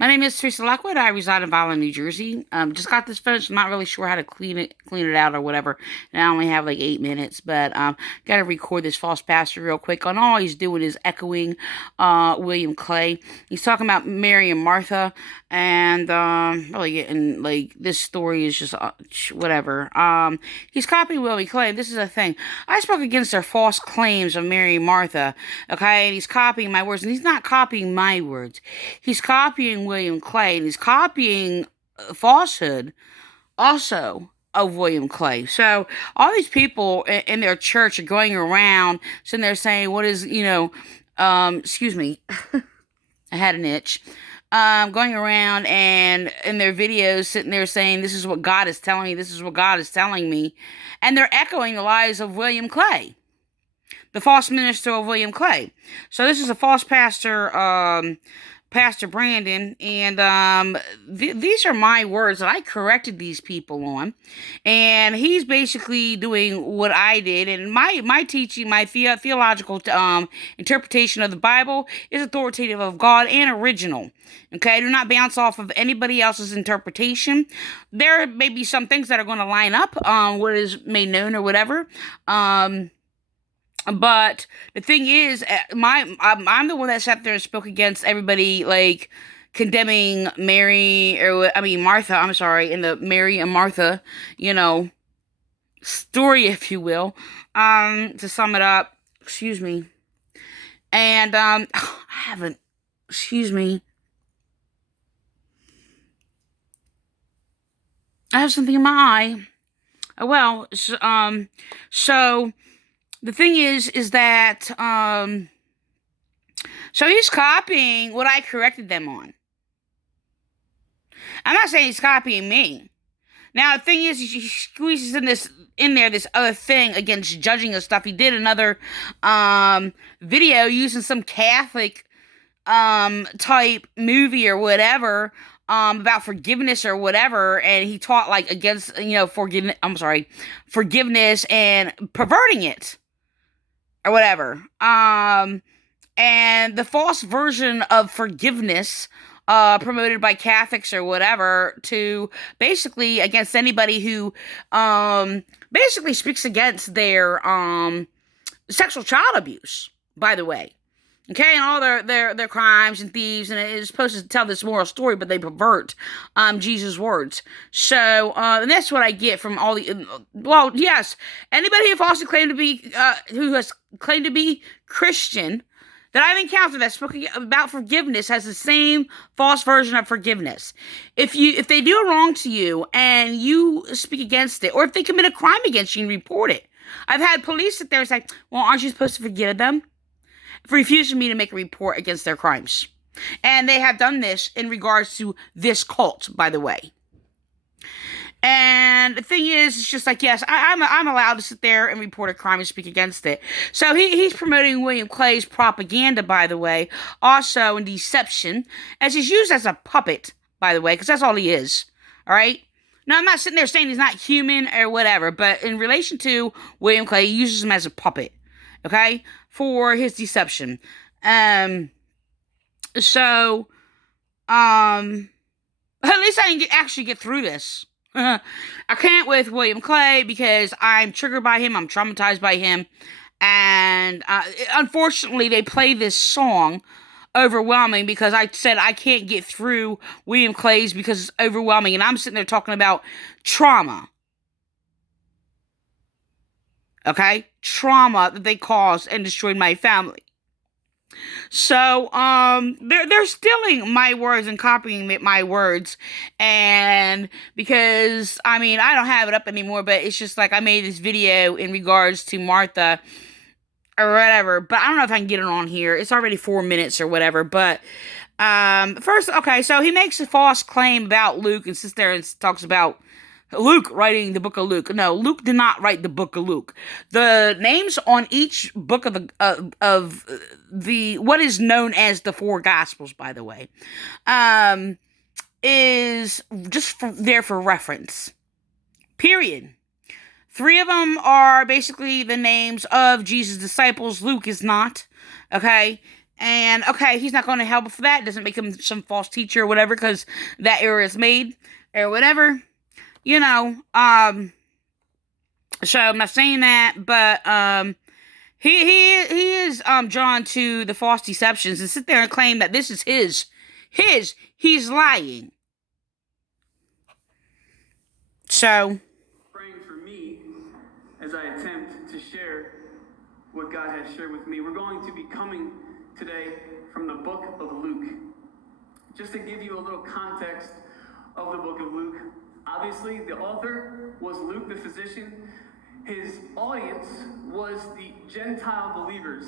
My name is Teresa Lockwood. I reside in Vineland, New Jersey. Just got this finished. I'm not really sure how to clean it out or whatever. And I only have like 8 minutes, but got to record this false pastor real quick. On all he's doing is echoing William Clay. He's talking about Mary and Martha, and really getting like this story is just whatever. He's copying William Clay. This is a thing. I spoke against their false claims of Mary and Martha. Okay, and he's copying my words, and he's not copying my words. He's copying William Clay, and he's copying falsehood also of William Clay. So all these people in their church are going around sitting there saying, what is, excuse me, I had an itch. Going around and in their videos sitting there saying, this is what God is telling me, this is what God is telling me. And they're echoing the lies of William Clay, the false minister of William Clay. So this is a false pastor, Pastor Brandon, and these are my words that I corrected these people on, and he's basically doing what I did. And my teaching, my theological interpretation of the Bible is authoritative of God and original. Okay, I do not bounce off of anybody else's interpretation. There may be some things that are going to line up, what is made known or whatever. But the thing is, I'm the one that sat there and spoke against everybody, like condemning Martha. I'm sorry, in the Mary and Martha, story, if you will. To sum it up, excuse me, and I haven't, excuse me, I have something in my eye. Oh well, so. The thing is that, so he's copying what I corrected them on. I'm not saying he's copying me. Now, the thing is, he squeezes in there this other thing against judging of stuff. He did another, video using some Catholic, type movie or whatever, about forgiveness or whatever, and he taught, like, against, forgiveness and perverting it. Or whatever. And the false version of forgiveness, promoted by Catholics or whatever, to basically against anybody who, basically speaks against their, sexual child abuse, by the way. Okay, and all their crimes and thieves, and it is supposed to tell this moral story, but they pervert Jesus' words. So, and that's what I get from all the. Well, yes, anybody who falsely claimed to be, who has claimed to be Christian, that I've encountered that spoke about forgiveness has the same false version of forgiveness. If they do a wrong to you and you speak against it, or if they commit a crime against you and report it, I've had police sit there and say, "Well, aren't you supposed to forgive them?" For refusing me to make a report against their crimes. And they have done this in regards to this cult, by the way. And the thing is, it's just like, yes, I'm allowed to sit there and report a crime and speak against it. So he's promoting William Clay's propaganda, by the way, also in deception, as he's used as a puppet, by the way, because that's all he is. All right? Now, I'm not sitting there saying he's not human or whatever, but in relation to William Clay, he uses him as a puppet. Okay? For his deception. So, at least I can actually get through this. I can't with William Clay because I'm triggered by him. I'm traumatized by him. And, unfortunately, they play this song overwhelming because I said I can't get through William Clay's because it's overwhelming. And I'm sitting there talking about trauma. Okay? Trauma that they caused and destroyed my family. So, they're stealing my words and copying my words. And because, I don't have it up anymore, but it's just like I made this video in regards to Martha or whatever. But I don't know if I can get it on here. It's already 4 minutes or whatever. But, first, okay, so he makes a false claim about Luke and sits there and talks about Luke writing the book of Luke. No, Luke did not write the book of Luke. The names on each book of the what is known as the four Gospels, by the way, is just there for reference. Period. 3 of them are basically the names of Jesus' disciples. Luke is not. Okay, And okay, he's not going to hell for that. It doesn't make him some false teacher or whatever, because that error is made or whatever. You know, so I'm not saying that, but he is drawn to the false deceptions and sit there and claim that this is his. He's lying. So praying for me as I attempt to share what God has shared with me. We're going to be coming today from the book of Luke. Just to give you a little context of the book of Luke, obviously the author was Luke the physician. His audience was the Gentile believers,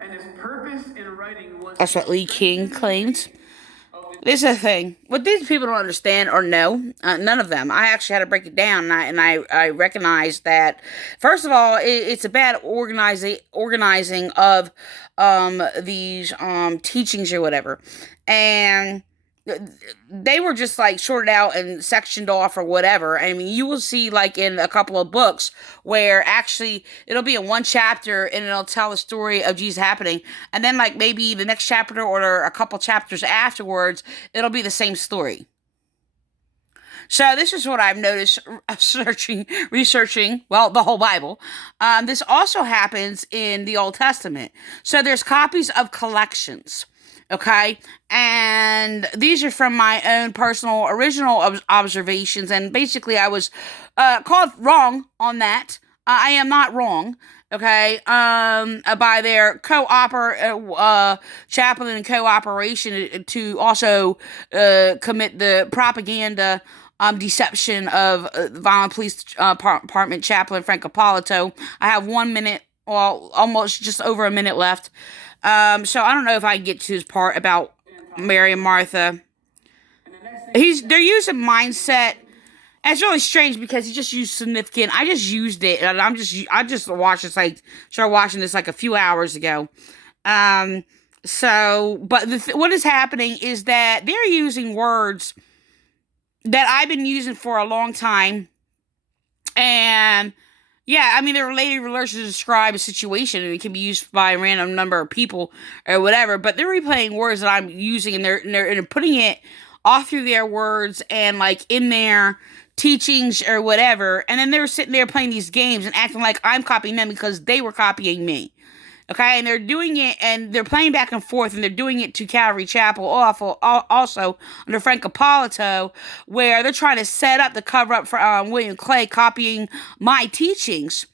and his purpose in writing was... That's what Lee King claims. This is the thing. What these people don't understand or know, none of them. I actually had to break it down, and I recognize that, first of all, it's a bad organizing of these teachings or whatever. And they were just like shorted out and sectioned off or whatever. I mean, you will see like in a couple of books where actually it'll be in one chapter and it'll tell the story of Jesus happening, and then like maybe the next chapter or a couple chapters afterwards it'll be the same story. So this is what I've noticed researching, well, the whole Bible. This also happens in the Old Testament. So there's copies of collections. Okay, and these are from my own personal original observations, and basically I was called wrong on that. I am not wrong. Okay, by their chaplain and cooperation to also commit the propaganda deception of Vineland Police Department Chaplain Frank Ippolito. I have 1 minute, well, almost just over a minute left. So I don't know if I can get to his part about Mary and Martha. They're using mindset. And it's really strange because he just used significant. I just used it, and I just watched this, like, started watching this like a few hours ago. So, but what is happening is that they're using words that I've been using for a long time, and yeah, I mean, they're related words to describe a situation, and it can be used by a random number of people or whatever, but they're replaying words that I'm using, and they're putting it off through their words and, like, in their teachings or whatever, and then they're sitting there playing these games and acting like I'm copying them because they were copying me. Okay, and they're doing it, and they're playing back and forth, and they're doing it to Calvary Chapel, also under Frank Ippolito, where they're trying to set up the cover up for William Clay copying my teachings,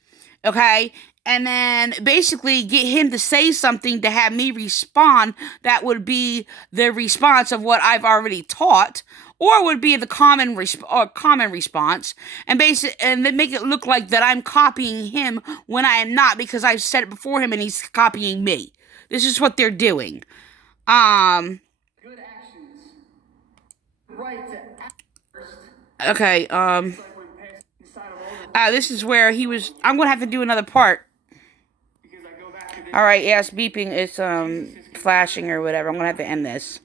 okay, and then basically get him to say something to have me respond that would be the response of what I've already taught, or would be the common response, and then make it look like that I'm copying him when I am not, because I've said it before him and he's copying me. This is what they're doing. Good actions. Right to act first. Okay. This is where he was. I'm gonna have to do another part. All right. Yeah, it's beeping. It's flashing or whatever. I'm gonna have to end this.